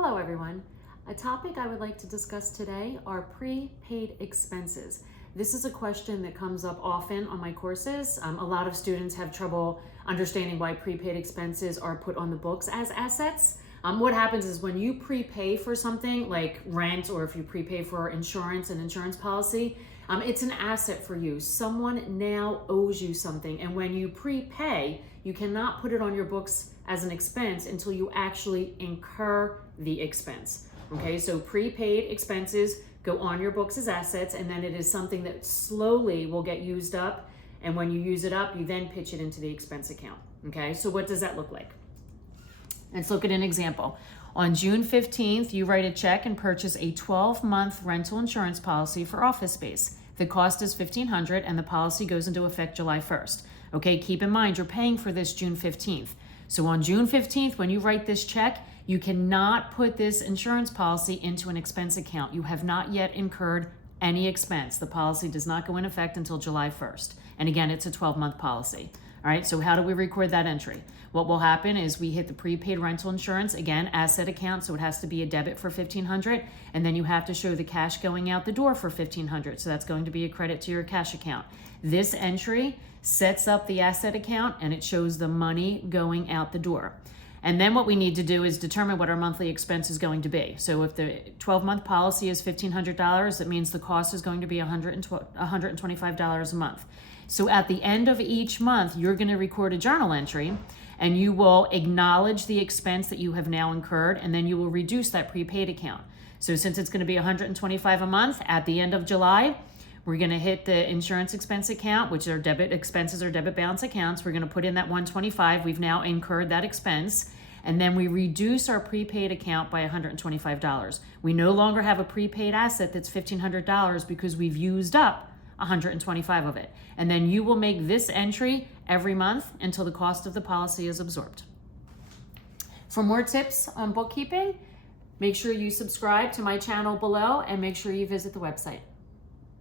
Hello everyone. A topic I would like to discuss today are prepaid expenses. This is a question that comes up often on my courses. A lot of students have trouble understanding why prepaid expenses are put on the books as assets. What happens is when you prepay for something like rent, or if you prepay for insurance and insurance policy, it's an asset for you. Someone now owes you something, and when you prepay, you cannot put it on your books as an expense until you actually incur the expense. Okay, so prepaid expenses go on your books as assets, and then it is something that slowly will get used up, and when you use it up, you then pitch it into the expense account. Okay, so what does that look like? Let's look at an example. On June 15th, you write a check and purchase a 12-month rental insurance policy for office space. The cost is $1,500 and the policy goes into effect July 1st. Okay, keep in mind you're paying for this June 15th. So on June 15th, when you write this check, you cannot put this insurance policy into an expense account. You have not yet incurred any expense. The policy does not go in effect until July 1st. And again, it's a 12-month policy. All right, so how do we record that entry? What will happen is we hit the prepaid rental insurance, again, asset account, so it has to be a debit for $1,500, and then you have to show the cash going out the door for $1,500, so that's going to be a credit to your cash account. This entry sets up the asset account, and it shows the money going out the door. And then what we need to do is determine what our monthly expense is going to be. So if the 12-month policy is $1,500, that means the cost is going to be $125 a month. So at the end of each month, you're going to record a journal entry, and you will acknowledge the expense that you have now incurred, and then you will reduce that prepaid account. So since it's going to be $125 a month, at the end of July, we're going to hit the insurance expense account, which are debit expenses or debit balance accounts. We're going to put in that $125. We've now incurred that expense. And then we reduce our prepaid account by $125. We no longer have a prepaid asset that's $1,500 because we've used up $125 of it. And then you will make this entry every month until the cost of the policy is absorbed. For more tips on bookkeeping, make sure you subscribe to my channel below and make sure you visit the website.